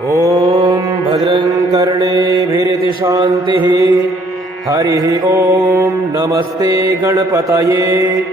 ॐ भद्रं कर्णेभिरिति शान्तिः। हरिः ॐ नमस्ते गणपतये।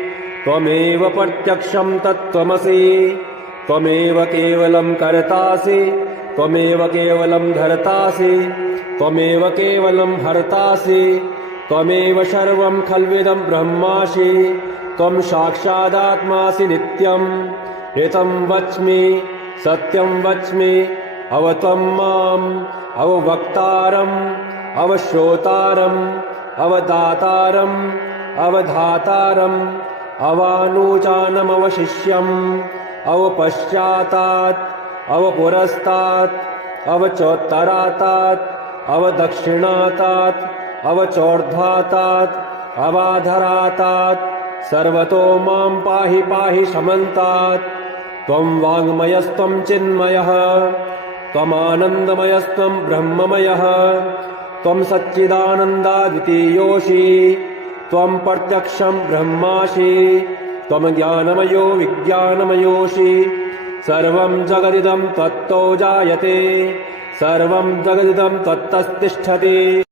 त्वमेव प्रत्यक्षं तत्त्वमसि, त्वमेव केवलं कर्तासि, त्वमेव केवलं धर्तासि, त्वमेव केवलं हर्तासि, त्वमेव सर्वं खल्विदं ब्रह्मासि, त्वं साक्षादात्मासि नित्यं। ऋतं वच्मि सत्यं वच्मि, अवत्वं माम् अववक्तारम् अवश्रोतारम् अवदातारम् अवधातारम् अवानुचानमवशिष्यम् अवपश्चातात् अवपुरस्तात् अवचोत्तरातात् अवदक्षिणातात् अवचोर्ध्वातात् अवाधरातात् सर्वतो मां पाहि पाहि समन्तात्। त्वं वाङ्मयस्त्वं चिन्मयः, त्वमानन्दमयस्त्वं ब्रह्ममयः, त्वं सच्चिदानन्दाद्वितीयोऽसि, त्वं प्रत्यक्षं ब्रह्मासि, त्वं ज्ञानमयो विज्ञानमयोऽसि। सर्वं जगदिदं तत्तो जायते, सर्वं जगदिदं तत्तस्तिष्ठति,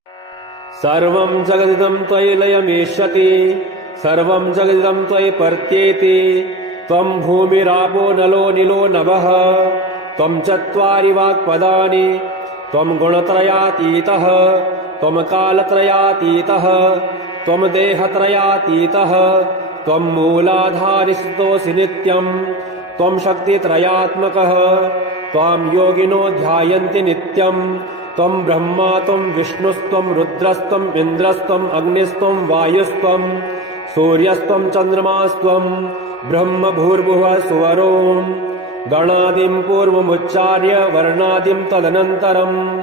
सर्वं जगदिदं त्वयि लयमेष्यति, सर्वं जगदिदं त्वयि पर्त्येति। त्वं भूमिरापो नलो निलो नभः, त्वं चत्वारि वाक्पदानि, त्वं गुणत्रयातीतः, त्वं कालत्रयातीतः, त्वं देहत्रयातीतः, त्वं मूलाधारिस्तोऽसि नित्यं, त्वं शक्तित्रयात्मकः, त्वां योगिनो ध्यायन्ति नित्यं। त्वं ब्रह्मा त्वं विष्णुस्त्वं रुद्रस्त्वं इन्द्रस्त्वं अग्निस्त्वं वायुस्त्वं सूर्यस्त्वं चन्द्रमास्त्वं ब्रह्म भूर्भुवः सुवरों। गणादिं पूर्वमुच्चार्य वर्णादिं तदनन्तरम्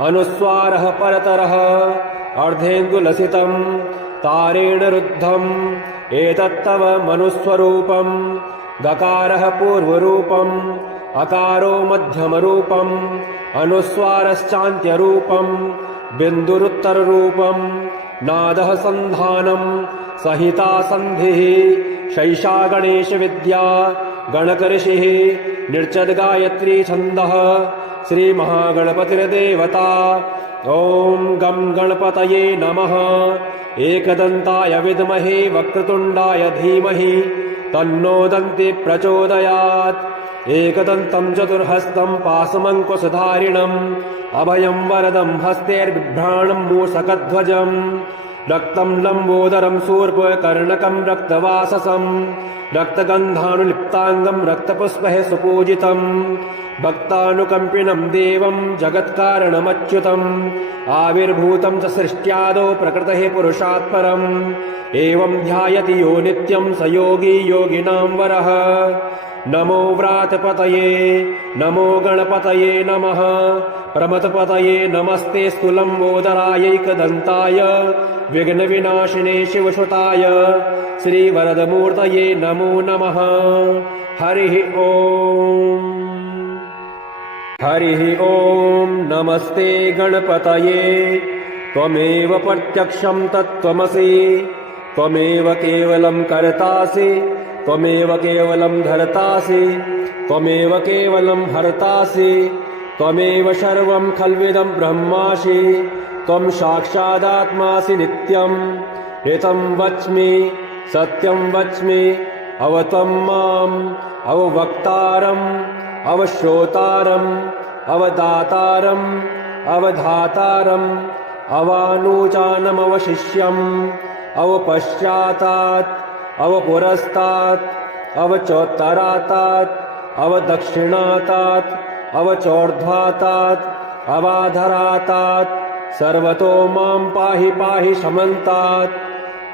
अनुस्वारः परतरः अर्धेन्दुलसितं तारेण रुद्धम् एतत्तव मनुस्वरूपम्। गकारः पूर्वरूपम्, अकारो मध्यमरूपम्, अनुस्वारश्चान्त्यरूपम्, बिन्दुरुत्तररूपम्। नादः सन्धानम् सहिता सन्धिः, शैषा गणेशविद्या गणकऋषिः निर्चद्गायत्री छन्दः। श्रीमहागणपतिर्देवता। ॐ गं गणपतये नमः। एकदन्ताय विद्महे वक्रतुण्डाय धीमहि तन्नो दन्ति प्रचोदयात्। एकदन्तं चतुर्हस्तं पाशमङ्कुशधारिणम् अभयं वरदं हस्तैर्बिभ्राणं मूषकध्वजम्। रक्तं लम्बोदरं शूर्पकर्णकं रक्तवाससं रक्तगन्धानुलिप्ताङ्गं रक्तपुष्पैः सुपूजितं। भक्तानुकम्पिनं देवं जगत्कारणमच्युतम् आविर्भूतं च सृष्ट्यादौ प्रकृतेः पुरुषात् परम्। एवं ध्यायति यो नित्यं स योगी योगिनां वरः। नमो व्रातपतये नमो गणपतये नमः। प्रमथपतये नमस्ते स्थूलम्बोदरायैकदन्ताय विघ्नविनाशिने शिवसुताय श्रीवरदमूर्तये नमो नमः। हरिः ॐ। हरिः ॐ नमस्ते गणपतये। त्वमेव प्रत्यक्षं तत्त्वमसि, त्वमेव केवलं कर्तासि, त्वमेव केवलं धर्तासि, त्वमेव केवलं हर्तासि, त्वमेव सर्वं खल्विदं ब्रह्मासि, त्वं साक्षादात्मासि नित्यं। ऋतं वच्मि सत्यं वच्मि, अवत्वं माम् अववक्तारम् अवश्रोतारम् अवदातारम् अवधातारम् अवानुचानमवशिष्यम् अवपश्चातात् अवपुरस्तात् अवचोत्तरातात् अवदक्षिणातात् अवचोर्ध्वातात् अवाधरातात् सर्वतो मां पाहि पाहि समन्तात्।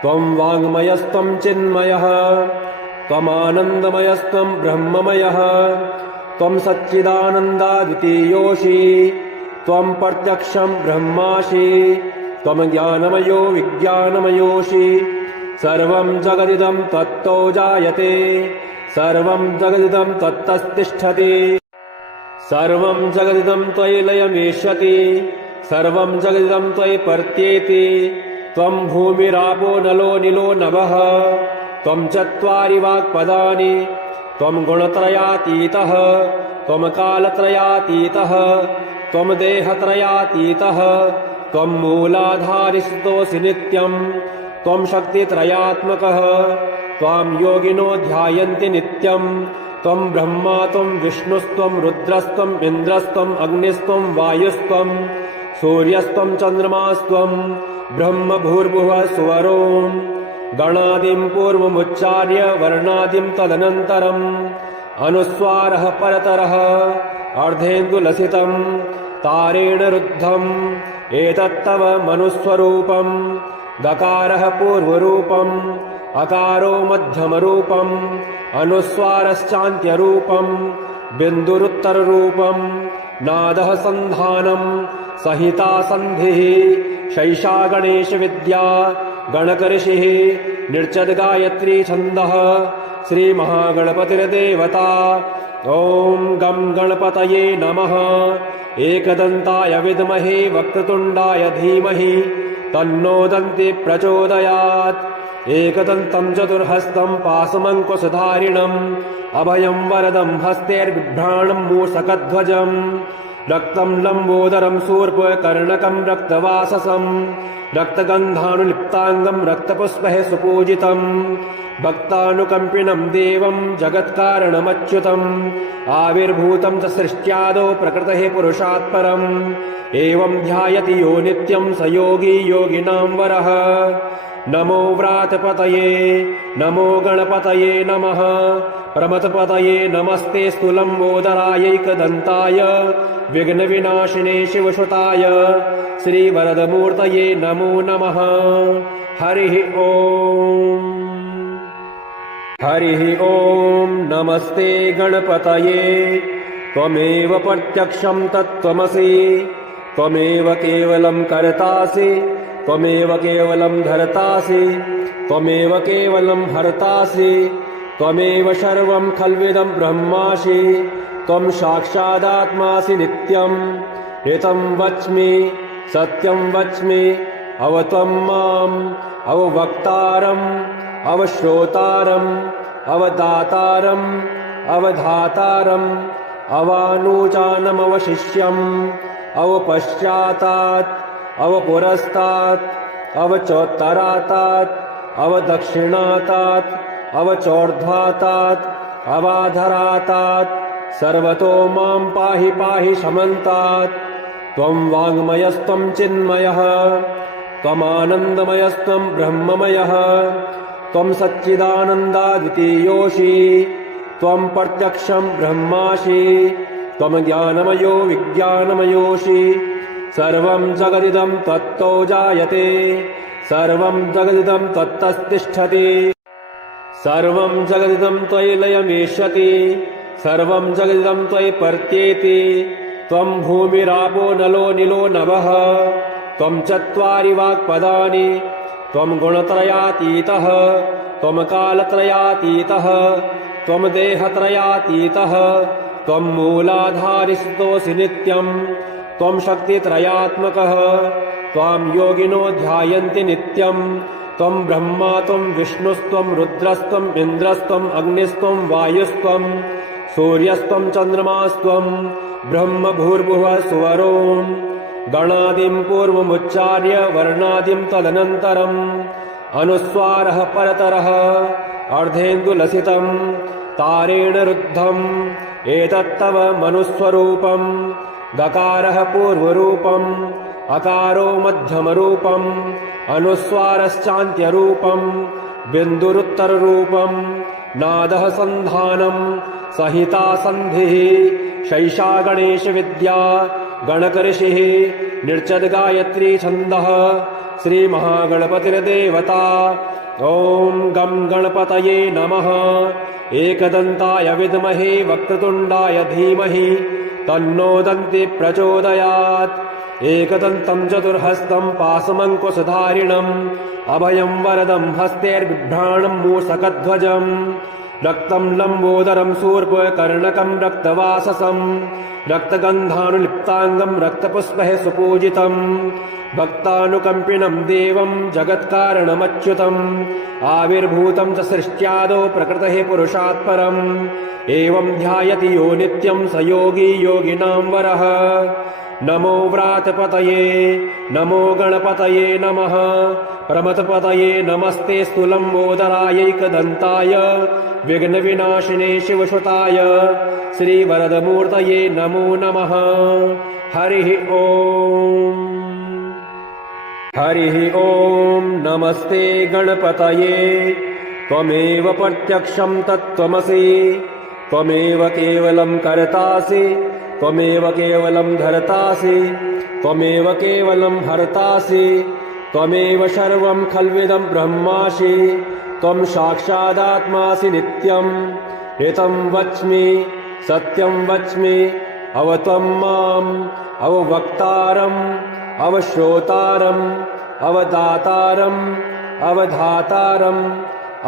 त्वं वाङ्मयस्त्वं चिन्मयः, त्वमानन्दमयस्त्वं ब्रह्ममयः, त्वं सच्चिदानन्दाद्वितीयोऽसि, त्वं प्रत्यक्षं ब्रह्मासि, त्वं ज्ञानमयो विज्ञानमयोऽसि। सर्वं जगदिदं तत्तो जायते, सर्वं जगदिदं तत्तस्तिष्ठति, सर्वं जगदिदं त्वयि लयमेष्यति, सर्वं जगदिदं त्वयि पर्त्येति। त्वं भूमिरापो नलो निलो नभः, त्वं चत्वारि वाक्पदानि, त्वं गुणत्रयातीतः, त्वं कालत्रयातीतः त्वं देहत्रयातीतः त्वं मूलाधारिस्तोऽसि नित्यम् त्वं शक्तित्रयात्मकः त्वां योगिनो ध्यायन्ति नित्यम् त्वं ब्रह्मा त्वं विष्णुस्त्वं रुद्रस्त्वम् इन्द्रस्त्वम् अग्निस्त्वं वायुस्त्वं सूर्यस्त्वं चन्द्रमास्त्वं ब्रह्म भूर्भुवः सुवरोम् गणादिं पूर्वमुच्चार्य वर्णादिं तदनन्तरम् अनुस्वारः परतरः अर्धेन्दुलसितम् तारेण रुद्धम् एतत्तव मनुस्वरूपम् दकारः पूर्वरूपम् अकारो मध्यमरूपम् अनुस्वारश्चान्त्यरूपम् बिन्दुरुत्तररूपम् नादः सन्धानम् सहिता सन्धिः शैषा गणेशविद्या गणकऋषिः निर्चद्गायत्री छन्दः श्रीमहागणपतिर्देवता ॐ गं गणपतये नमः एकदन्ताय विद्महे वक्रतुण्डाय धीमहि तन्नो दन्तिः प्रचोदयात् एकदन्तं चतुर्हस्तं पाशमङ्कुशधारिणम् अभयं वरदं हस्तैर्बिभ्राणं मूषकध्वजम् रक्तं लम्बोदरं शूर्पकर्णकं रक्तवाससं रक्तगन्धानुलिप्ताङ्गं रक्तपुष्पैः सुपूजितम् भक्तानुकम्पिनं देवं जगत्कारणमच्युतम् आविर्भूतं च सृष्ट्यादौ प्रकृतेः पुरुषात् परम् एवं ध्यायति यो नित्यं स योगी योगिनां वरः नमो व्रातपतये नमो गणपतये नमः प्रमथपतये नमस्ते स्थूलम्बोदरायैकदन्ताय विघ्नविनाशिने शिवसुताय श्रीवरदमूर्तये नमो नमः। हरिः ॐ हरिः ॐ नमस्ते गणपतये त्वमेव प्रत्यक्षं तत्त्वमसि त्वमेव केवलं कर्तासि त्वमेव केवलं धर्तासि त्वमेव केवलं हर्तासि त्वमेव सर्वं खल्विदं ब्रह्मासि त्वं साक्षादात्मासि नित्यम् ऋतं वच्मि सत्यं वच्मि अवत्वं माम् अववक्तारम् अवश्रोतारम् अवदातारम् अवधातारम् अवानुचानमवशिष्यम् अवपश्चातात् अवपुरस्तात् अवचोत्तरातात् अवदक्षिणातात् अवचोर्ध्वातात् अवाधरातात् सर्वतो मां पाहि पाहि समन्तात् त्वं वाङ्मयस्त्वं चिन्मयः त्वमानन्दमयस्त्वं ब्रह्ममयः त्वं सच्चिदानन्दाद्वितीयोऽसि त्वं प्रत्यक्षं ब्रह्मासि त्वं ज्ञानमयो विज्ञानमयोऽसि सर्वं जगदिदं तत्तो जायते सर्वं जगदिदं तत्तस्तिष्ठति सर्वं जगदिदं त्वयि लयमेष्यति सर्वं जगदिदं त्वयि पर्त्येति त्वं भूमिरापो नलो निलो नभः त्वं चत्वारि वाक्पदानि त्वं गुणत्रयातीतः त्वं कालत्रयातीतः त्वं देहत्रयातीतः त्वं मूलाधारिस्तोऽसि नित्यम् त्वं शक्तित्रयात्मकः त्वां योगिनो ध्यायन्ति नित्यम् त्वं ब्रह्मा त्वं विष्णुस्त्वं रुद्रस्त्वम् इन्द्रस्त्वम् अग्निस्त्वं वायुस्त्वं सूर्यस्त्वं चन्द्रमास्त्वं ब्रह्म भूर्भुवः सुवरोम् गणादिं पूर्वमुच्चार्य वर्णादिं तदनन्तरम् अनुस्वारः परतरः अर्धेन्दुलसितम् तारेण रुद्धम् एतत्तव मनुस्वरूपम् दकारः पूर्वरूपम् अकारो मध्यमरूपम् अनुस्वारश्चान्त्यरूपम् बिन्दुरुत्तररूपम् नादः सन्धानम् सहिता सन्धिः शैषा गणेशविद्या गणकऋषिः निर्चद्गायत्री छन्दः श्रीमहागणपतिर्देवता ॐ गं गणपतये नमः एकदन्ताय विद्महे वक्रतुण्डाय धीमहि तन्नो दन्तिः प्रचोदयात् एकदन्तं चतुर्हस्तं पाशमङ्कुशधारिणम् अभयं वरदं हस्तैर्बिभ्राणं मूषकध्वजम् रक्तं लम्बोदरं शूर्पकर्णकं रक्तवाससं रक्तगन्धानुलिप्ताङ्गं रक्तपुष्पैः सुपूजितम् भक्तानुकम्पिनं देवं जगत्कारणमच्युतम् आविर्भूतं च सृष्ट्यादौ प्रकृतेः पुरुषात् परम् एवं ध्यायति यो नित्यं स योगी योगिनां वरः नमो व्रातपतये नमो गणपतये नमः प्रमथपतये नमस्ते लम्बोदरायैकदन्ताय विघ्नविनाशिने शिवसुताय श्रीवरदमूर्तये नमो नमः। हरिः ॐ नमस्ते गणपतये त्वमेव प्रत्यक्षं तत्त्वमसि त्वमेव केवलं कर्तासि त्वमेव केवलं धर्तासि त्वमेव केवलं हर्तासि त्वमेव सर्वं खल्विदं ब्रह्मासि त्वं साक्षादात्मासि नित्यं ऋतं वच्मि सत्यं वच्मि अवत्वं माम् अववक्तारम् अवश्रोतारम् अवदातारम् अवधातारम्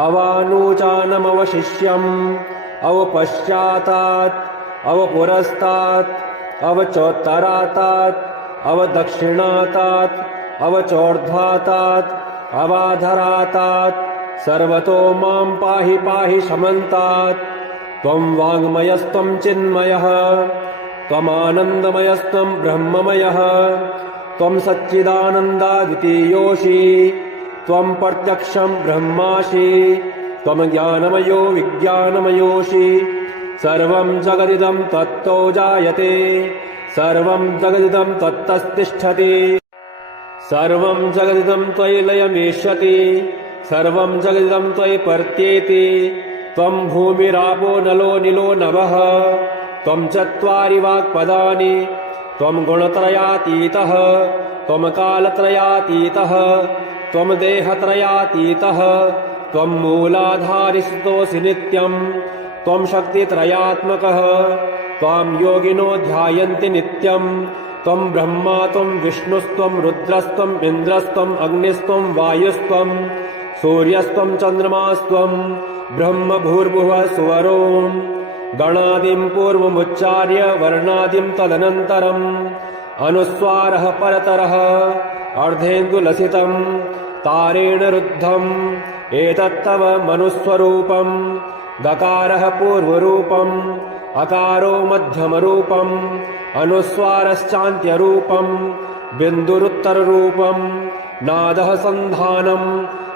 अवानुचानमवशिष्यम् अवपश्चातात् अवपुरस्तात् अवचोत्तरातात् अवदक्षिणातात् अवचोर्ध्वातात् अवाधरातात् सर्वतो मां पाहि पाहि समन्तात् त्वं वाङ्मयस्त्वं चिन्मयः त्वमानन्दमयस्त्वं ब्रह्ममयः त्वं सच्चिदानन्दाद्वितीयोऽसि त्वं प्रत्यक्षं ब्रह्मासि त्वं ज्ञानमयो विज्ञानमयोऽसि सर्वं जगदिदं तत्तो जायते सर्वं जगदिदं तत्तस्तिष्ठति सर्वं जगदिदं त्वयि लयमेष्यति सर्वं जगदिदं त्वयि पर्त्येति त्वं भूमिरापो नलो निलो नभः त्वं चत्वारि वाक्पदानि त्वं गुणत्रयातीतः त्वं कालत्रयातीतः त्वं देहत्रयातीतः त्वं मूलाधारिस्थितोऽसि नित्यम् त्वं शक्तित्रयात्मकः त्वां योगिनो ध्यायन्ति नित्यम् त्वं ब्रह्मा त्वं विष्णुस्त्वं रुद्रस्त्वम् इन्द्रस्त्वम् अग्निस्त्वं वायुस्त्वं सूर्यस्त्वं चन्द्रमास्त्वं ब्रह्म भूर्भुवः सुवरों गणादिं पूर्वमुच्चार्य वर्णादिं तदनन्तरम् अनुस्वारः परतरः अर्धेन्दुलसितम् तारेण रुद्धम् एतत्तव मनुस्वरूपम् गकारः पूर्वरूपम् अकारो मध्यमरूपम् अनुस्वारश्चान्त्यरूपम् बिन्दुरुत्तररूपम् नादः सन्धानम्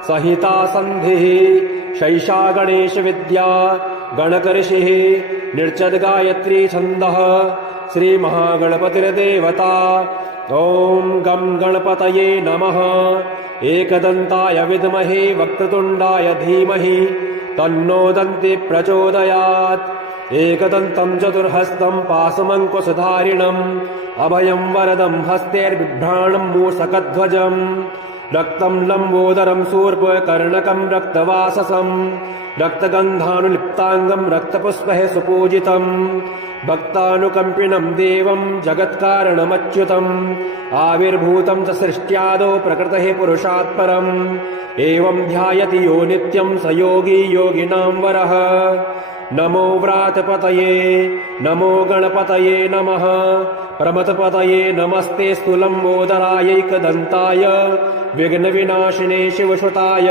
सहिता सन्धिः शैषा गणेशविद्या गणकऋषिः निर्चद्गायत्री छन्दः श्रीमहागणपतिर्देवता ॐ गं गणपतये नमः एकदन्ताय विद्महे वक्रतुण्डाय धीमहि तन्नो दन्ति प्रचोदयात् एकदन्तं चतुर्हस्तं पाशमङ्कुशधारिणम् अभयं वरदं हस्तैर्बिभ्राणं मूषकध्वजम् रक्तं लम्बोदरं शूर्पकर्णकं रक्तवाससं रक्तगन्धानुलिप्ताङ्गं रक्तपुष्पैः सुपूजितम् भक्तानुकम्पिनं देवं जगत्कारणमच्युतम् आविर्भूतं च सृष्ट्यादौ प्रकृतेः पुरुषात् परम् एवं ध्यायति यो नित्यं स योगी योगिनां वरः नमो व्रातपतये नमो गणपतये नमः प्रमथपतये नमस्ते लम्बोदरायैकदन्ताय विघ्नविनाशिने शिवसुताय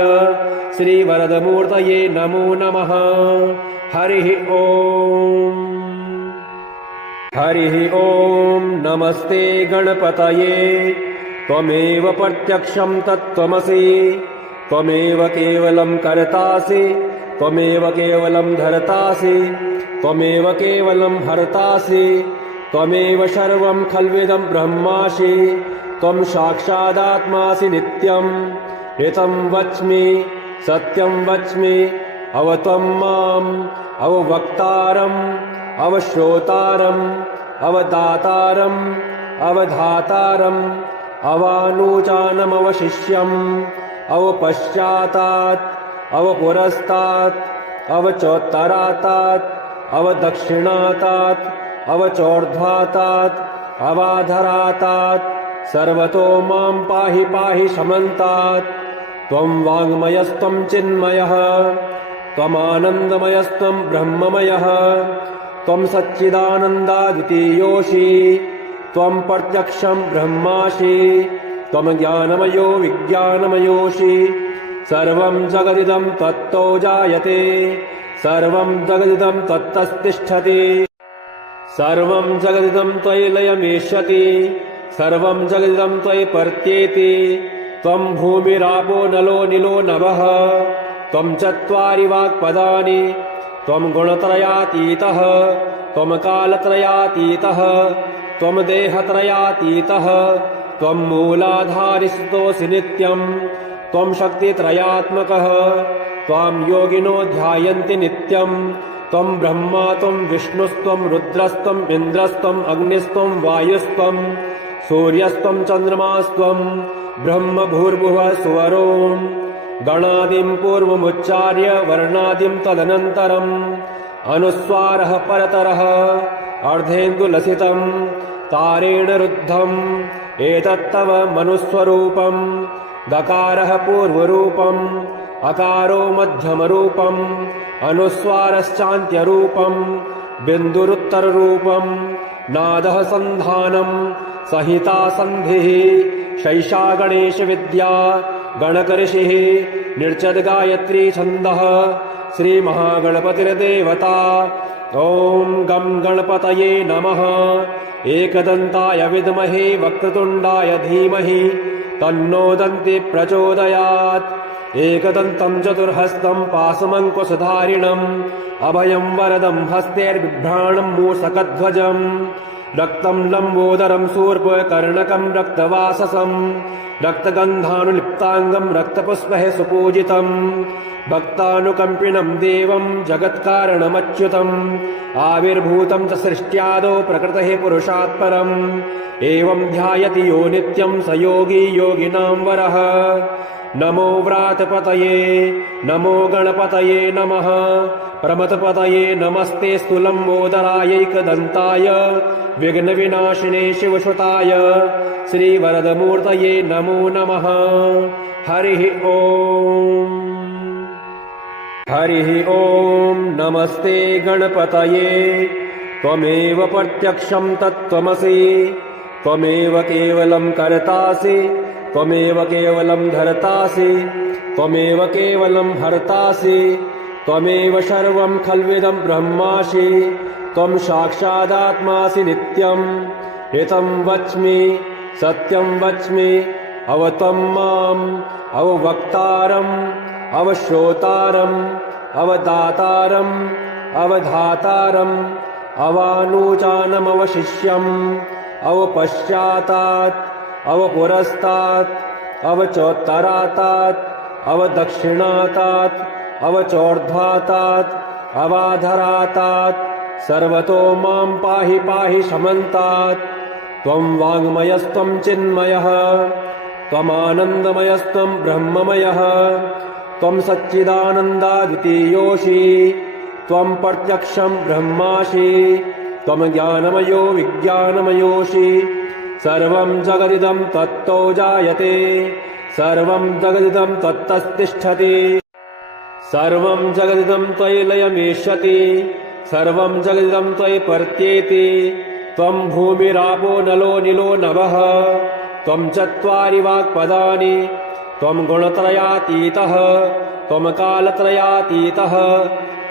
श्रीवरदमूर्तये नमो नमः। हरिः ॐ नमस्ते गणपतये त्वमेव प्रत्यक्षं तत्त्वमसि त्वमेव केवलं कर्तासि त्वमेव केवलं धर्तासि त्वमेव केवलं हर्तासि त्वमेव सर्वं खल्विदं ब्रह्मासि त्वं साक्षादात्मासि नित्यं ऋतं वच्मि सत्यं वच्मि अवत्वं माम् अववक्तारम् अवश्रोतारम् अवदातारम् अवधातारम् अवानुचानमवशिष्यम् अवपश्चातात् अवपुरस्तात् अवचोत्तरातात् अवदक्षिणातात् अवचोर्ध्वातात् अवाधरातात् सर्वतो मां पाहि पाहि समन्तात् त्वं वाङ्मयस्त्वं चिन्मयः त्वमानन्दमयस्त्वं ब्रह्ममयः त्वं सच्चिदानन्दाद्वितीयोऽसि त्वं प्रत्यक्षं ब्रह्मासि त्वं ज्ञानमयो विज्ञानमयोऽसि सर्वं जगदिदं तत्तो जायते सर्वं जगदिदं तत्तस्तिष्ठति सर्वं जगदिदं त्वयि लयमेष्यति सर्वं जगदिदं त्वयि पर्त्येति त्वं भूमिरापो नलो निलो नभः त्वं चत्वारि वाक्पदानि त्वं गुणत्रयातीतः त्वं कालत्रयातीतः त्वं देहत्रयातीतः त्वं मूलाधारिस्तोऽसि नित्यं त्वं शक्तित्रयात्मकः त्वां योगिनो ध्यायन्ति नित्यं त्वं ब्रह्मा त्वं विष्णुस्त्वं रुद्रस्त्वं इन्द्रस्त्वं अग्निस्त्वं वायुस्त्वं सूर्यस्त्वं चन्द्रमास्त्वं ब्रह्म भूर्भुवः सुवरों गणादिं पूर्वमुच्चार्य वर्णादिं तदनन्तरम् अनुस्वारः परतरः अर्धेन्दुलसितं तारेण रुद्धम् एतत्तव मनुस्वरूपम् गकारः पूर्वरूपम् अकारो मध्यमरूपम् अनुस्वारश्चान्त्यरूपम् बिन्दुरुत्तररूपम् नादः सन्धानम् सहिता सन्धिः शैषा गणेशविद्या गणकऋषिः निर्चद्गायत्री छन्दः श्रीमहागणपतिर्देवता ॐ गं गणपतये नमः एकदन्ताय विद्महे वक्रतुण्डाय धीमहि तन्नो दन्ति प्रचोदयात् एकदन्तं चतुर्हस्तं पाशमङ्कुशधारिणम् अभयं वरदं हस्तैर्बिभ्राणं मूषकध्वजम् रक्तं लम्बोदरं शूर्पकर्णकं रक्तवाससं रक्तगन्धानुलिप्ताङ्गं रक्तपुष्पैः सुपूजितं भक्तानुकम्पिनं देवं जगत्कारणमच्युतम् आविर्भूतं च सृष्ट्यादौ प्रकृतेः पुरुषात् परम् एवं ध्यायति यो नित्यं स योगी योगिनां वरः नमो व्रातपतये नमो गणपतये नमः प्रमथपतये नमस्ते लम्बोदरायैकदन्ताय विघ्नविनाशिने शिवसुताय श्रीवरदमूर्तये नमो नमः हरिः ॐ नमस्ते गणपतये त्वमेव प्रत्यक्षं तत्त्वमसि त्वमेव केवलं कर्तासि त्वमेव केवलं धर्तासि त्वमेव केवलं हर्तासि त्वमेव सर्वं खल्विदं ब्रह्मासि त्वं साक्षादात्मासि नित्यं हितं वच्मि सत्यं वच्मि अवत्वं माम् अववक्तारम् अवश्रोतारम् अवदातारम् अवधातारम् अवानुचानमवशिष्यम् अवपश्चातात् अवपुरस्तात् अवचोत्तरातात् अवदक्षिणातात् अवचोर्ध्वातात् अवाधरातात् सर्वतो मां पाहि पाहि समन्तात् त्वं वाङ्मयस्त्वं चिन्मयः त्वमानन्दमयस्त्वं ब्रह्ममयः त्वं सच्चिदानन्दाद्वितीयोऽसि त्वं प्रत्यक्षं ब्रह्मासि त्वं ज्ञानमयो विज्ञानमयोऽसि सर्वं जगदिदं तत्तो जायते सर्वं जगदिदं तत्तस्तिष्ठति सर्वं जगदिदं त्वयि लयमेष्यति सर्वं जगदिदं त्वयि पर्त्येति त्वं भूमिरापो नलो निलो नभः त्वं चत्वारि वाक्पदानि त्वं गुणत्रयातीतः त्वं कालत्रयातीतः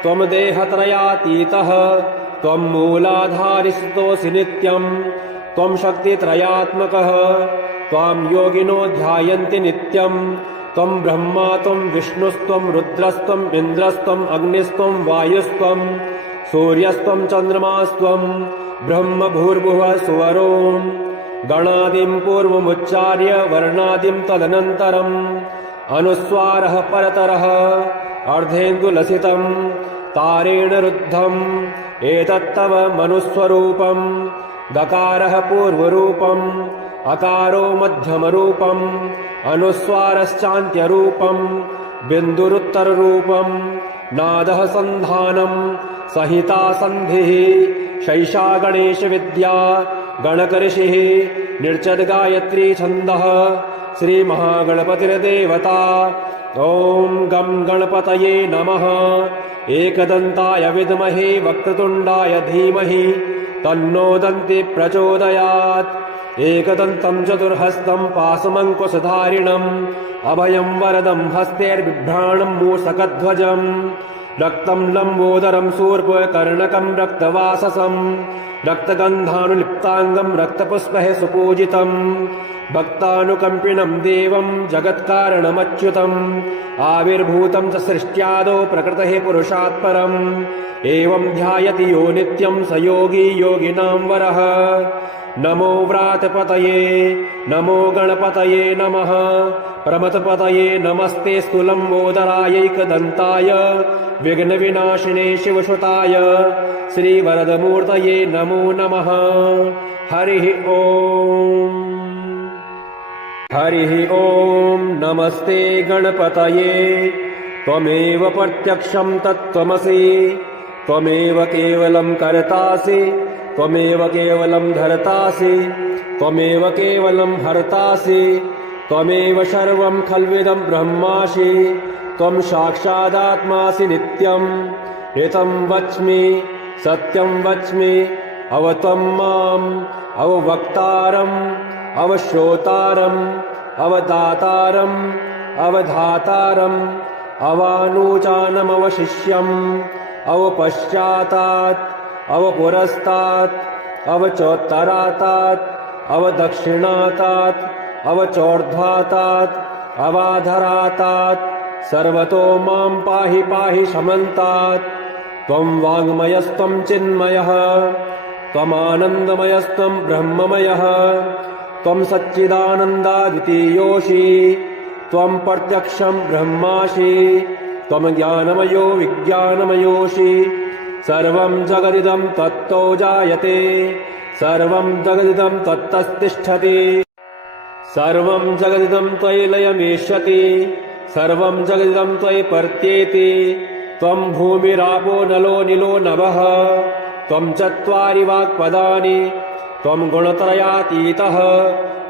त्वं देहत्रयातीतः त्वं मूलाधारिस्तोऽसि नित्यं त्वं शक्तित्रयात्मकः त्वां योगिनो ध्यायन्ति नित्यं त्वं ब्रह्मा त्वं विष्णुस्त्वं रुद्रस्त्वं इन्द्रस्त्वं अग्निस्त्वं वायुस्त्वं सूर्यस्त्वं चन्द्रमास्त्वं ब्रह्म भूर्भुवः सुवरों गणादिं पूर्वमुच्चार्य वर्णादिं तदनन्तरम् अनुस्वारः परतरः अर्धेन्दुलसितं तारेण रुद्धम् एतत्तव मनुस्वरूपम् गकारः पूर्वरूपम् अकारो मध्यमरूपम् अनुस्वारश्चान्त्यरूपम् बिन्दुरुत्तररूपम् नादः सन्धानम् सहिता सन्धिः शैषा गणेशविद्या गणकऋषिः निर्चद्गायत्री छन्दः श्रीमहागणपतिर्देवता ॐ गं गणपतये नमः। एकदन्ताय विद्महे वक्रतुण्डाय धीमहि तन्नो दन्ति प्रचोदयात्। एकदन्तं चतुर्हस्तं पाशमङ्कुशधारिणम् अभयं वरदं हस्तैर्बिभ्राणं मूषकध्वजम् रक्तं लम्बोदरं शूर्पकर्णकं रक्तवाससं रक्तगन्धानुलिप्ताङ्गं रक्तपुष्पैः सुपूजितम् भक्तानुकम्पिनं देवं जगत्कारणमच्युतम् आविर्भूतं च सृष्ट्यादौ प्रकृतेः पुरुषात् परम् एवं ध्यायति यो नित्यं स योगी योगिनां वरः। नमो व्रातपतये नमो गणपतये नमः। प्रमथपतये नमस्ते स्थूलम्बोदरायैकदन्ताय विघ्नविनाशिने शिवसुताय श्रीवरदमूर्तये नमो नमः। हरिः ॐ हरिः ॐ। नमस्ते गणपतये त्वमेव प्रत्यक्षं तत्त्वमसि त्वमेव केवलं कर्तासि त्वमेव केवलं धर्तासि त्वमेव केवलं हर्तासि त्वमेव सर्वं खल्विदं ब्रह्मासि त्वं साक्षादात्मासि नित्यम्। ऋतं वच्मि सत्यं वच्मि अवत्वं माम् अववक्तारम् अवश्रोतारम् अवदातारम् अवधातारम् अवानुचानमवशिष्यम् अवपश्चातात् अवपुरस्तात् अवचोत्तरातात् अवदक्षिणातात् अवचोर्ध्वातात् अवाधरातात् सर्वतो मां पाहि पाहि समन्तात्। त्वं वाङ्मयस्त्वं चिन्मयः त्वमानन्दमयस्त्वं ब्रह्ममयः त्वं सच्चिदानन्दाद्वितीयोऽसि त्वं प्रत्यक्षं ब्रह्मासि त्वं ज्ञानमयो विज्ञानमयोऽसि सर्वं जगदिदं तत्तो जायते सर्वं जगदिदं तत्तस्तिष्ठति सर्वं जगदिदं त्वयि लयमेष्यति सर्वं जगदिदं त्वयि पर्त्येति त्वं भूमिरापो नलो निलो नभः त्वं चत्वारि वाक्पदानि त्वं गुणत्रयातीतः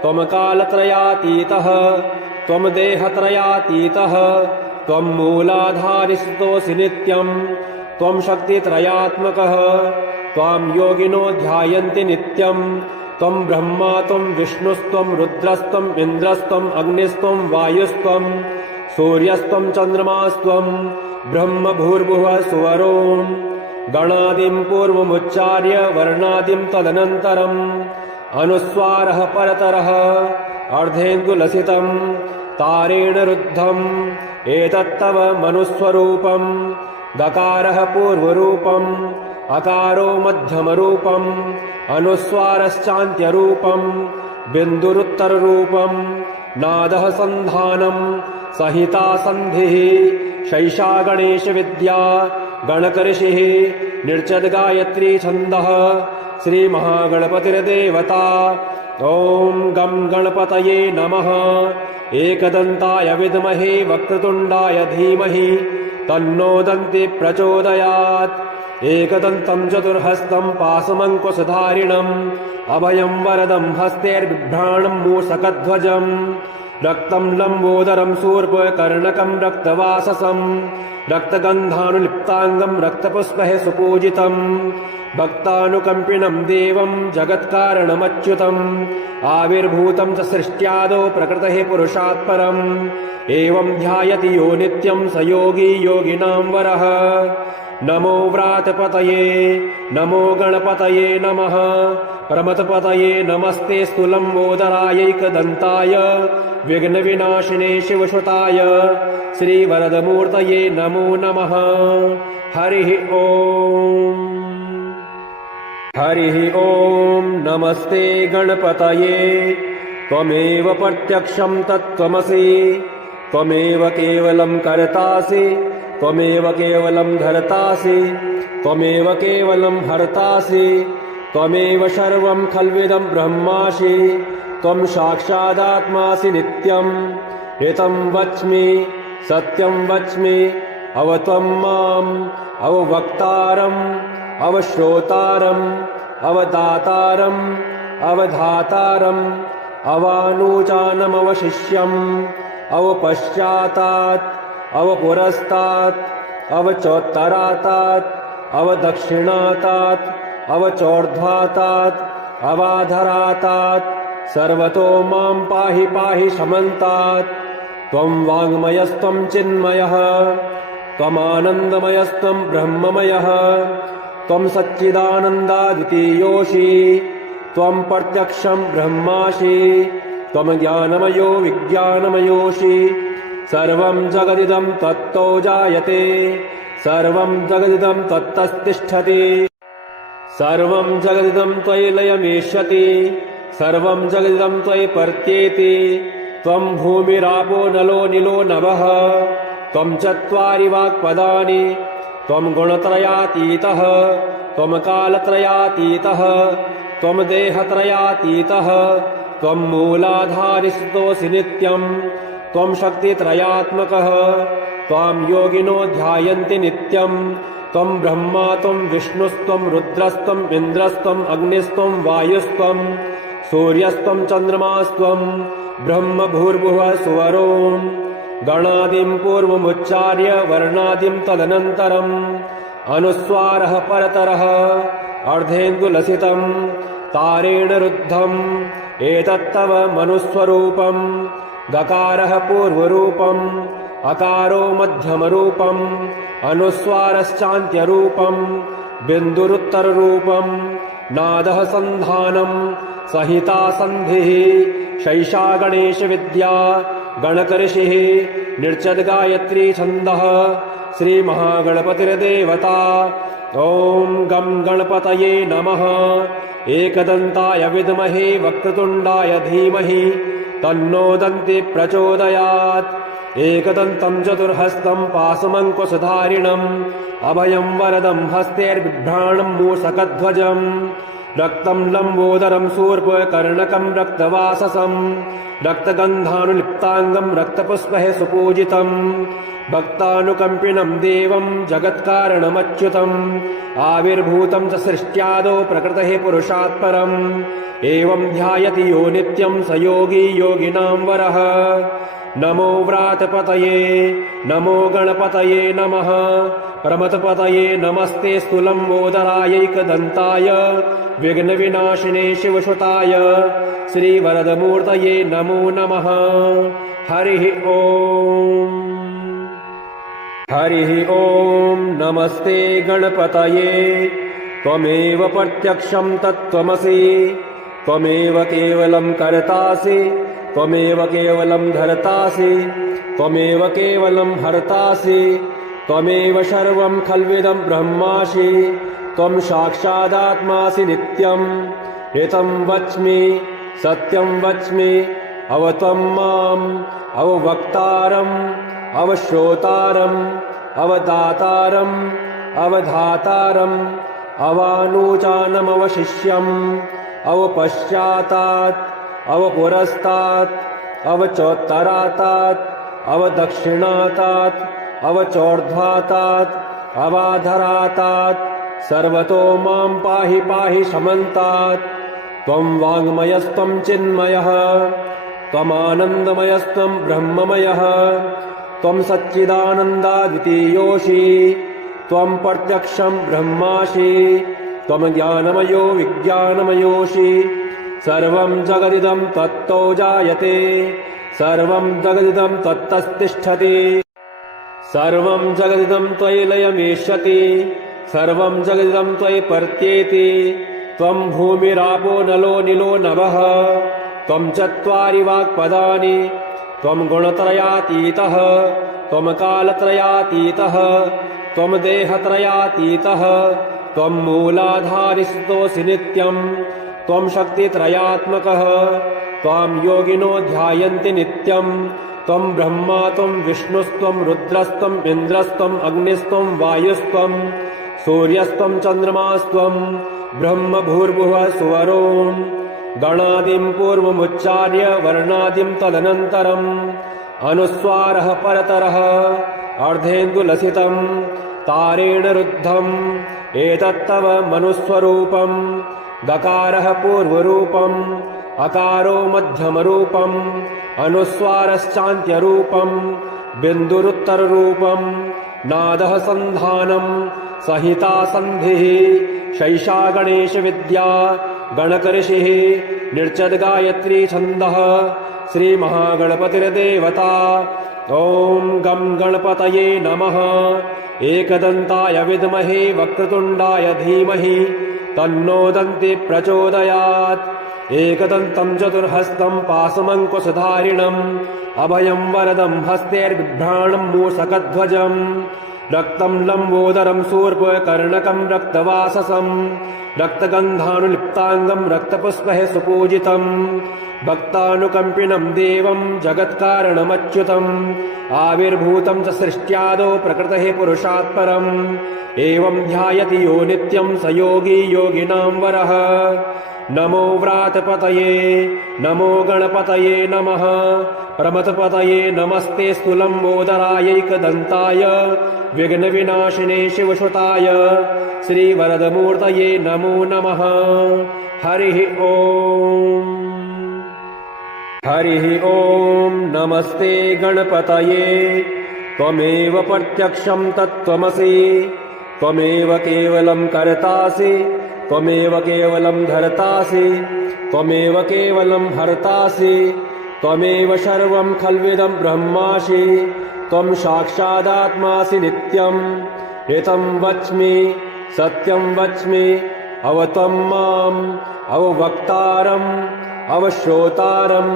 त्वं कालत्रयातीतः त्वं देहत्रयातीतः त्वं मूलाधारिस्थितोऽसि नित्यम् त्वं शक्तित्रयात्मकः त्वां योगिनो ध्यायन्ति नित्यम् त्वं ब्रह्मा त्वं विष्णुस्त्वं रुद्रस्त्वम् इन्द्रस्त्वम् अग्निस्त्वं वायुस्त्वं सूर्यस्त्वं चन्द्रमास्त्वं ब्रह्म भूर्भुवः सुवरोन् गणादिं पूर्वमुच्चार्य वर्णादिं तदनन्तरम् अनुस्वारः परतरः अर्धेन्दुलसितं तारेण रुद्धम् एतत्तव मनुस्वरूपम् दकारः पूर्वरूपम् अकारो मध्यमरूपम् अनुस्वारश्चान्त्यरूपम् बिन्दुरुत्तररूपम् नादः सन्धानम् सहिता सन्धिः शैषा गणेशविद्या गणकऋषिः निर्चद्गायत्री छन्दः श्रीमहागणपतिर्देवता। ॐ गं गणपतये नमः। एकदन्ताय विद्महे वक्रतुण्डाय धीमहि तन्नो दन्ति प्रचोदयात्। एकदन्तं चतुर्हस्तं पाशमङ्कुशधारिणम् अभयं वरदं हस्तैर्बिभ्राणं मूषकध्वजम् रक्तं लम्बोदरं शूर्पकर्णकं रक्तवाससं रक्तगन्धानुलिप्ताङ्गं रक्तपुष्पैः सुपूजितम् भक्तानुकम्पिनं देवं जगत्कारणमच्युतम् आविर्भूतं च सृष्ट्यादौ प्रकृतेः पुरुषात् परम् एवं ध्यायति यो नित्यं स योगी योगिनां वरः। नमो व्रातपतये नमो गणपतये नमः। प्रमथपतये नमस्ते स्थूलम्बोदरायैकदन्ताय विघ्नविनाशिने शिवसुताय श्रीवरदमूर्तये नमो नमः। हरिः ॐ हरिः ॐ। नमस्ते गणपतये त्वमेव प्रत्यक्षं तत्त्वमसि त्वमेव केवलं कर्तासि त्वमेव केवलं धर्तासि त्वमेव केवलं हर्तासि त्वमेव सर्वं खल्विदं ब्रह्मासि त्वं साक्षादात्मासि नित्यम्। ऋतं वच्मि सत्यं वच्मि अवत्वं माम् अववक्तारम् अवश्रोतारम् अवदातारम् अवधातारम् अवानुचानमवशिष्यम् अवपश्चातात् अवपुरस्तात् अवचोत्तरातात् अवदक्षिणातात् अवचोर्ध्वातात् अवाधरातात् सर्वतो मां पाहि पाहि समन्तात्। त्वं वाङ्मयस्त्वं चिन्मयः त्वमानन्दमयस्त्वं ब्रह्ममयः त्वं सच्चिदानन्दाद्वितीयोऽसि त्वं प्रत्यक्षं ब्रह्मासि त्वं ज्ञानमयो विज्ञानमयोऽसि। सर्वं जगदिदं तत्तो जायते सर्वं जगदिदं तत्तस्तिष्ठति सर्वं जगदिदं त्वयि लयमेष्यति सर्वं जगदिदं त्वयि पर्त्येति। त्वं भूमिरापो नलो निलो नभः त्वं चत्वारि वाक्पदानि त्वं गुणत्रयातीतः त्वं कालत्रयातीतः त्वं देहत्रयातीतः त्वं मूलाधारिस्तोऽसि नित्यं त्वं शक्तित्रयात्मकः त्वां योगिनो ध्यायन्ति नित्यं। त्वं ब्रह्मा त्वं विष्णुस्त्वं रुद्रस्त्वं इन्द्रस्त्वं अग्निस्त्वं वायुस्त्वं सूर्यस्त्वं चन्द्रमास्त्वं ब्रह्म भूर्भुवः सुवरों। गणादिं पूर्वमुच्चार्य वर्णादिं तदनन्तरम् अनुस्वारः परतरः अर्धेन्दुलसितं तारेण रुद्धम् एतत्तव मनुस्वरूपम्। गकारः पूर्वरूपम् अकारो मध्यमरूपम् अनुस्वारश्चान्त्यरूपम् बिन्दुरुत्तररूपम्। नादः सन्धानम् सहिता सन्धिः शैषा गणेशविद्या गणकऋषिः निर्चद्गायत्री छन्दः श्रीमहागणपतिर्देवता। ॐ गं गणपतये नमः। एकदन्ताय विद्महे वक्रतुण्डाय धीमहि तन्नो दन्ति प्रचोदयात्। एकदन्तं चतुर्हस्तं पाशमङ्कुशधारिणम् अभयं वरदं हस्तैर्बिभ्राणं मूषकध्वजम् रक्तं लम्बोदरं शूर्पकर्णकं रक्तवाससं रक्तगन्धानुलिप्ताङ्गं रक्तपुष्पैः सुपूजितं भक्तानुकम्पिनं देवं जगत्कारणमच्युतम् आविर्भूतं च सृष्ट्यादौ प्रकृतेः पुरुषात् परम् एवं ध्यायति यो नित्यं स योगी योगिनां वरः। नमो व्रातपतये नमो गणपतये नमः प्रमथपतये नमस्ते स्थूलम्बोदरायैकदन्ताय विघ्नविनाशिने शिवसुताय श्रीवरदमूर्तये नमो नमः। हरिः ॐ नमस्ते गणपतये त्वमेव प्रत्यक्षं तत्त्वमसि त्वमेव केवलं कर्तासि त्वमेव केवलं धर्तासि त्वमेव केवलं हर्तासि त्वमेव सर्वं खल्विदं ब्रह्मासि त्वं साक्षादात्मासि नित्यं। ऋतं वच्मि सत्यं वच्मि अवत्वं माम् अववक्तारम् अवश्रोतारम् अवदातारम् अवधातारम् अवानुचानमवशिष्यम् अवपश्चातात् अवपुरस्तात् अवचोत्तरातात् अवदक्षिणातात् अवचोर्ध्वातात् अवाधरातात् सर्वतो मां पाहि पाहि समन्तात्। त्वं वाङ्मयस्त्वं चिन्मयः त्वमानन्दमयस्त्वं ब्रह्ममयः त्वं सच्चिदानन्दाद्वितीयोऽसि त्वं प्रत्यक्षं ब्रह्मासि त्वं ज्ञानमयो विज्ञानमयोऽसि। सर्वं जगदिदं तत्तो जायते सर्वं जगदिदं तत्तस्तिष्ठति सर्वं जगदिदं त्वयि लयमेष्यति सर्वं जगदिदं त्वयि पर्त्येति। त्वं भूमिरापो नलो निलो नभः त्वं चत्वारि वाक्पदानि त्वं गुणत्रयातीतः त्वं कालत्रयातीतः त्वं देहत्रयातीतः त्वं मूलाधारिस्तोऽसि नित्यं त्वं शक्तित्रयात्मकः त्वां योगिनो ध्यायन्ति नित्यं। त्वं ब्रह्मा त्वं विष्णुस्त्वं रुद्रस्त्वं इन्द्रस्त्वं अग्निस्त्वं वायुस्त्वं सूर्यस्त्वं चन्द्रमास्त्वं ब्रह्म भूर्भुवः सुवरों। गणादिं पूर्वमुच्चार्य वर्णादिं तदनन्तरम् अनुस्वारः परतरः अर्धेन्दुलसितं तारेण रुद्धम् एतत्तव मनुस्वरूपम्। गकारः पूर्वरूपम् अकारो मध्यमरूपम् अनुस्वारश्चान्त्यरूपम् बिन्दुरुत्तररूपम् नादः सन्धानम् सहिता सन्धिः शैषा गणेशविद्या गणकऋषिः निर्चद गायत्री छन्दः श्रीमहागणपतिर्देवता। ॐ गं गणपतये नमः। एकदन्ताय विद्महे वक्रतुण्डाय धीमहि तन्नो दन्ति प्रचोदयात्। एकदन्तं चतुर्हस्तं पाशमङ्कुशधारिणम् अभयं वरदं हस्तैर्बिभ्राणं मूषकध्वजम् रक्तं लम्बोदरं शूर्पकर्णकं रक्तवाससं रक्तगन्धानुलिप्ताङ्गं रक्तपुष्पैः सुपूजितम् भक्तानुकम्पिनं देवं जगत्कारणमच्युतम् आविर्भूतं च सृष्ट्यादौ प्रकृतेः पुरुषात् परम् एवं ध्यायति यो नित्यं स योगी योगिनां वरः। नमो व्रातपतये नमो गणपतये नमः। प्रमथपतये नमस्ते स्थूलम्बोदरायैकदन्ताय विघ्नविनाशिने शिवसुताय श्रीवरदमूर्तये नमो नमः। हरिः ॐ। हरिः ॐ। नमस्ते गणपतये त्वमेव प्रत्यक्षं तत्त्वमसि त्वमेव केवलं कर्तासि त्वमेव केवलं धर्तासि त्वमेव केवलं हर्तासि त्वमेव सर्वं खल्विदं ब्रह्मासि त्वं साक्षादात्मासि नित्यम्। ऋतं वच्मि सत्यं वच्मि अवत्वं माम् अववक्तारम् अवश्रोतारम्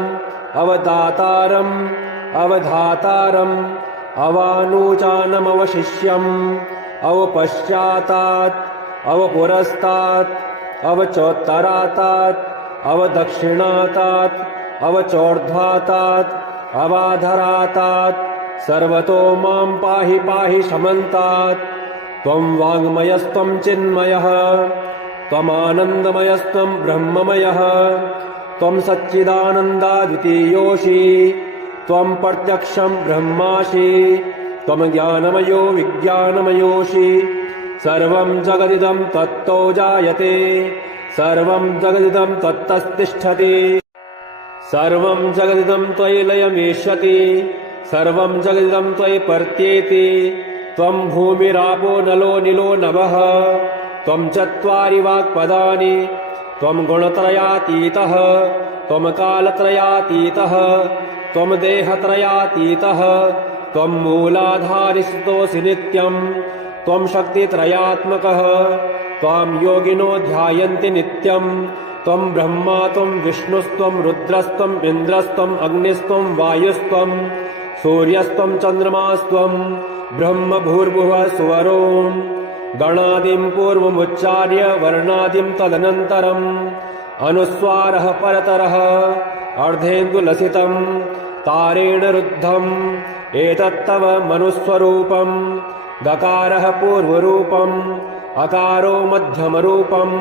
अवदातारम् अवधातारम् अवानुचानमवशिष्यम् अवपश्चातात् अवपुरस्तात् अवचोत्तरातात् अवदक्षिणातात् अवचोर्ध्वातात् अवाधरातात् सर्वतो मां पाहि पाहि समन्तात्। त्वं वाङ्मयस्त्वं चिन्मयः त्वमानन्दमयस्त्वं ब्रह्ममयः त्वं सच्चिदानन्दाद्वितीयोऽसि त्वं प्रत्यक्षं ब्रह्मासि त्वं ज्ञानमयो विज्ञानमयोऽसि सर्वं जगदिदं तत्तो जायते सर्वं जगदिदं तत्तस्तिष्ठति सर्वं जगदिदं त्वयि लयमेष्यति सर्वं जगदिदं त्वयि पर्त्येति। त्वं भूमिरापो नलो निलो नभः त्वं चत्वारि वाक्पदानि त्वं गुणत्रयातीतः त्वं कालत्रयातीतः त्वं देहत्रयातीतः त्वं मूलाधारिस्तोऽसि नित्यम् त्वं शक्तित्रयात्मकः त्वां योगिनो ध्यायन्ति नित्यम्। त्वं ब्रह्मा त्वं विष्णुस्त्वं रुद्रस्त्वं इन्द्रस्त्वं अग्निस्त्वं वायुस्त्वं सूर्यस्त्वं चन्द्रमास्त्वं ब्रह्म भूर्भुवः सुवरों गणादिं पूर्वमुच्चार्य वर्णादिं तदनन्तरम् अनुस्वारः परतरः अर्धेन्दुलसितं तारेण रुद्धम् एतत्तव मनुस्वरूपम्। गकारः पूर्वरूपम् अकारो मध्यमरूपम्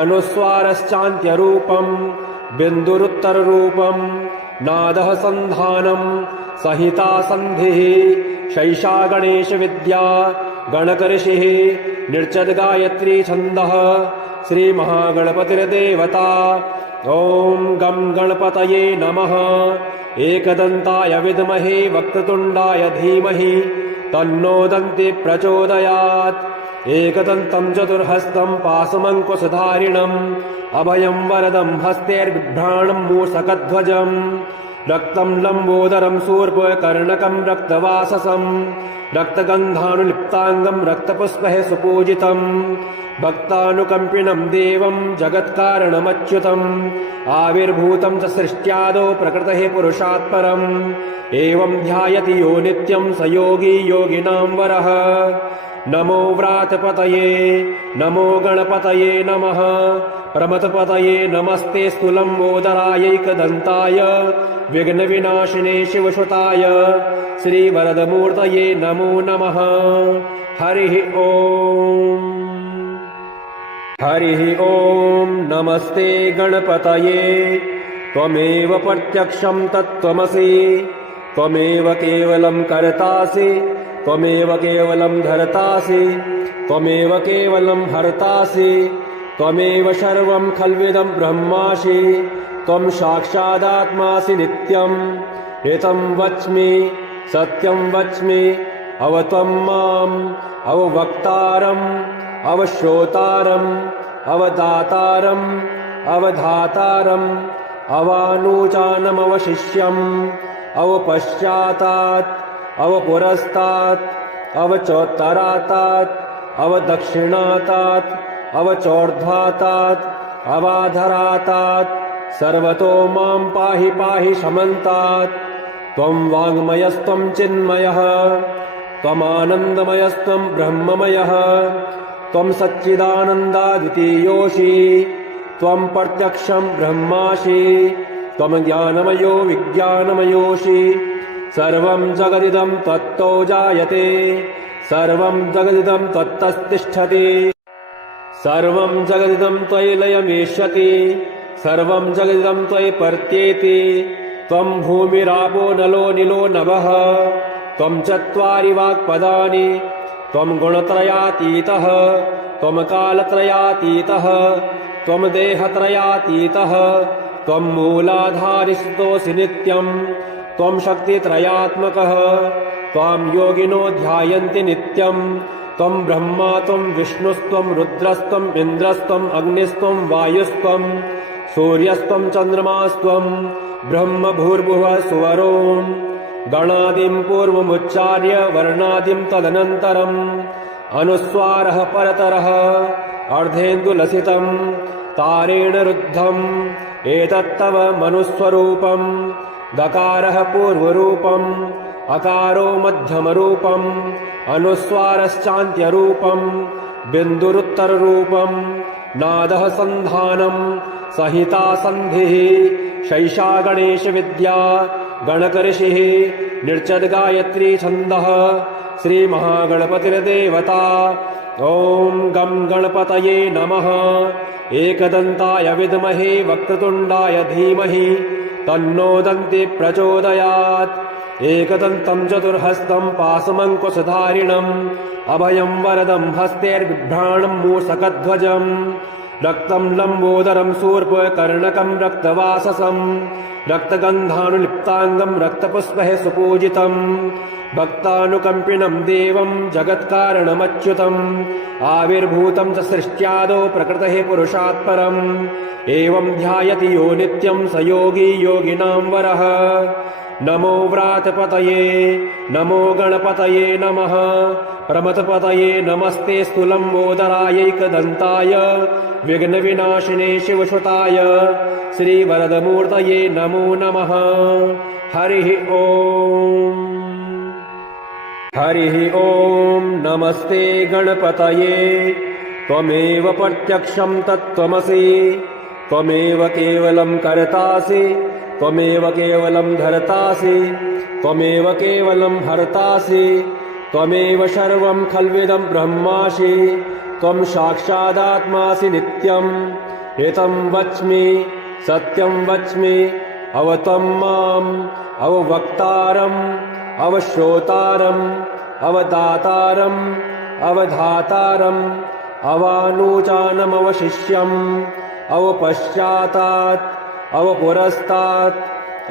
अनुस्वारश्चान्त्यरूपम् बिन्दुरुत्तररूपम् नादः सन्धानम् सहिता सन्धिः शैषा गणेशविद्या गणकऋषिः निर्चद गायत्री छन्दः श्रीमहागणपतिर्देवता। ॐ गं गणपतये नमः। एकदन्ताय विद्महे वक्रतुण्डाय धीमहि तन्नो दन्ति प्रचोदयात्। एकदन्तं चतुर्हस्तं पाशमङ्कुशधारिणम् अभयं वरदं हस्तैर्बिभ्राणं मूषकध्वजम् रक्तं लम्बोदरं शूर्पकर्णकं रक्तवाससं रक्तगन्धानुलिप्ताङ्गं रक्तपुष्पैः सुपूजितम् भक्तानुकम्पिनं देवं जगत्कारणमच्युतम् आविर्भूतं च सृष्ट्यादौ प्रकृतेः पुरुषात् परम् एवं ध्यायति यो नित्यं स योगी योगिनां वरः। नमो व्रातपतये नमो गणपतये नमः। प्रमथपतये नमस्ते स्थूलम्बोदरायैकदन्ताय विघ्नविनाशिने शिवसुताय श्रीवरदमूर्तये नमो नमः। हरिः ॐ। हरिः ॐ। नमस्ते गणपतये त्वमेव प्रत्यक्षं तत्त्वमसि त्वमेव केवलं कर्तासि त्वमेव केवलं धर्तासि त्वमेव केवलं हर्तासि त्वमेव सर्वं खल्विदं ब्रह्मासि त्वं साक्षादात्मासि नित्यम् एतं वच्मि सत्यं वच्मि अवत्वं माम् अववक्तारम् अवश्रोतारम् अवदातारम् अवधातारम् अवानुचानमवशिष्यम् अवपश्चातात् अवपुरस्तात् अवचोत्तरातात् अवदक्षिणातात् अवचोर्ध्वातात् अवाधरातात् सर्वतो मां पाहि पाहि समन्तात् त्वं वाङ्मयस्त्वं चिन्मयः त्वमानन्दमयस्त्वं ब्रह्ममयः त्वं सच्चिदानन्दाद्वितीयोऽसि त्वं प्रत्यक्षं ब्रह्मासि त्वं ज्ञानमयो विज्ञानमयोऽसि सर्वं जगदिदं तत्तो जायते सर्वं जगदिदं तत्तस्तिष्ठति सर्वं जगदिदं त्वयि लयमेष्यति सर्वं जगदिदं त्वयि पर्त्येति त्वं भूमिरापो नलो निलो नभः त्वं चत्वारि वाक्पदानि त्वं गुणत्रयातीतः त्वं कालत्रयातीतः त्वं देहत्रयातीतः त्वं मूलाधारिस्तोऽसि नित्यम् त्वं शक्तित्रयात्मकः त्वां योगिनो ध्यायन्ति नित्यम् त्वं ब्रह्मा त्वं विष्णुस्त्वं रुद्रस्त्वम् इन्द्रस्त्वम् अग्निस्त्वं वायुस्त्वं सूर्यस्त्वं चन्द्रमास्त्वं ब्रह्म भूर्भुवः सुवरों गणादिं पूर्वमुच्चार्य वर्णादिं तदनन्तरम् अनुस्वारः परतरः अर्धेन्दुलसितं तारेण रुद्धम् एतत्तव मनुस्वरूपम् दकारः पूर्वरूपम् अकारो मध्यमरूपम् अनुस्वारश्चान्त्यरूपम् बिन्दुरुत्तररूपम् नादः सन्धानम् सहिता सन्धिः शैषा गणेशविद्या गणकऋषिः निर्चद्गायत्री छन्दः श्रीमहागणपतिर्देवता ॐ गं गणपतये नमः एकदन्ताय विद्महे वक्रतुण्डाय धीमहि तन्नो दन्ति प्रचोदयात् एकदन्तं चतुर्हस्तं पाशमङ्कुशधारिणम् अभयं वरदं हस्तैर्बिभ्राणं मूषकध्वजम् रक्तं लम्बोदरं शूर्पकर्णकं रक्तवाससं रक्तगन्धानुलिप्ताङ्गं रक्तपुष्पैः सुपूजितम् भक्तानुकम्पिनं देवं जगत्कारणमच्युतम् आविर्भूतं च सृष्ट्यादौ प्रकृतेः पुरुषात् परम् एवं ध्यायति यो नित्यं स योगी योगिनां वरः नमो व्रातपतये नमो गणपतये नमः प्रमथपतये नमस्ते स्थूलम्बोदरायैकदन्ताय विघ्नविनाशिने शिवसुताय श्रीवरदमूर्तये नमो नमः हरिः ॐ नमस्ते गणपतये त्वमेव प्रत्यक्षं तत्त्वमसि त्वमेव केवलं कर्तासि त्वमेव केवलं धर्तासि त्वमेव केवलं हर्तासि त्वमेव सर्वं खल्विदं ब्रह्मासि त्वं साक्षादात्मासि नित्यम् एतं वच्मि सत्यं वच्मि अवत्वं माम् अववक्तारम् अवश्रोतारम् अवदातारम् अवधातारम् अवानुचानमवशिष्यम् अवपश्चातात् अवपुरस्तात्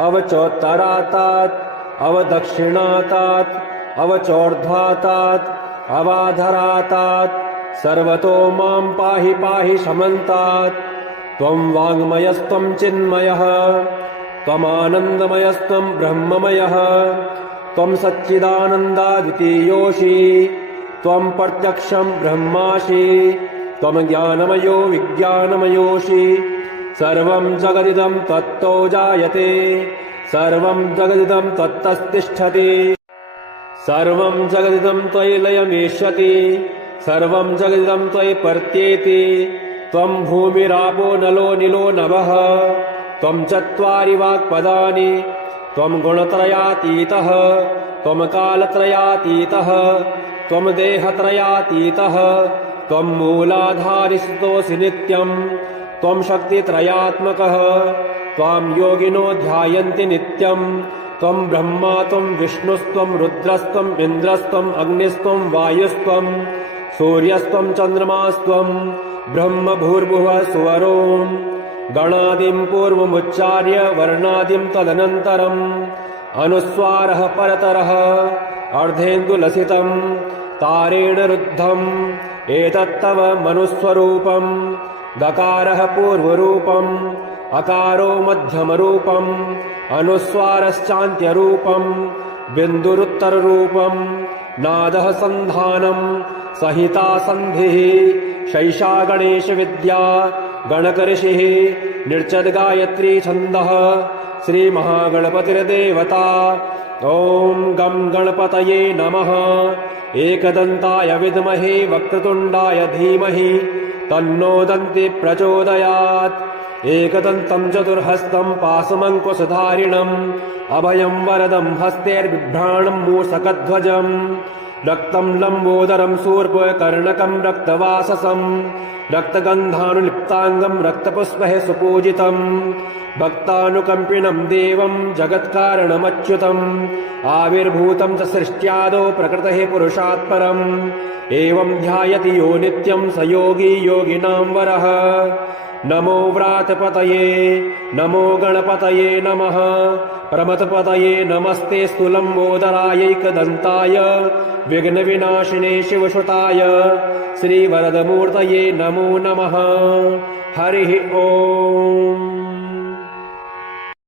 अवचोत्तरातात् अवदक्षिणातात् अवचोर्ध्वातात् अवाधरातात् सर्वतो मां पाहि पाहि समन्तात् त्वं वाङ्मयस्त्वं चिन्मयः त्वमानन्दमयस्त्वं ब्रह्ममयः त्वं सच्चिदानन्दाद्वितीयोऽसि त्वं प्रत्यक्षं ब्रह्मासि त्वं ज्ञानमयो विज्ञानमयोऽसि सर्वं जगदिदं तत्तो जायते सर्वं जगदिदं तत्तस्तिष्ठति सर्वं जगदिदं त्वयि लयमेष्यति सर्वं जगदिदं त्वयि पर्त्येति त्वं भूमिरापो नलो निलो नभः त्वं चत्वारि वाक्पदानि त्वं गुणत्रयातीतः त्वं कालत्रयातीतः त्वं देहत्रयातीतः त्वं मूलाधारिस्तोऽसि नित्यम् त्वं शक्तित्रयात्मकः त्वां योगिनो ध्यायन्ति नित्यम् त्वं ब्रह्मा त्वं विष्णुस्त्वं रुद्रस्त्वम् इन्द्रस्त्वम् अग्निस्त्वं वायुस्त्वं सूर्यस्त्वं चन्द्रमास्त्वं ब्रह्म भूर्भुवः सुवरों गणादिं पूर्वमुच्चार्य वर्णादिं तदनन्तरम् अनुस्वारः परतरः अर्धेन्दुलसितं तारेण रुद्धम् एतत्तव मनुस्वरूपम् गकारः पूर्वरूपम् अकारो मध्यमरूपम् अनुस्वारश्चान्त्यरूपम् बिन्दुरुत्तररूपम् नादः सन्धानम् सहिता सन्धिः शैषा गणेशविद्या गणकऋषिः निर्चद्गायत्री छन्दः श्रीमहागणपतिर्देवता। ॐ गं गणपतये नमः। एकदन्ताय विद्महे वक्रतुण्डाय धीमहि तन्नो दन्ति प्रचोदयात्। एकदन्तं चतुर्हस्तं पाशमङ्कुशधारिणम् अभयं वरदं हस्तैर्बिभ्राणं मूषकध्वजम् रक्तं लम्बोदरं शूर्पकर्णकं रक्तवाससं रक्तगन्धानुलिप्ताङ्गं रक्तपुष्पैः सुपूजितम् भक्तानुकम्पिनं देवं जगत्कारणमच्युतम् आविर्भूतं च सृष्ट्यादौ प्रकृतेः पुरुषात् परम् एवं ध्यायति यो नित्यं स योगी योगिनां वरः। नमो व्रातपतये नमो गणपतये नमः। प्रमथपतये नमस्ते स्थूलम्बोदरायैकदन्ताय विघ्नविनाशिने शिवसुताय श्रीवरदमूर्तये नमो नमः। हरिः ओम्।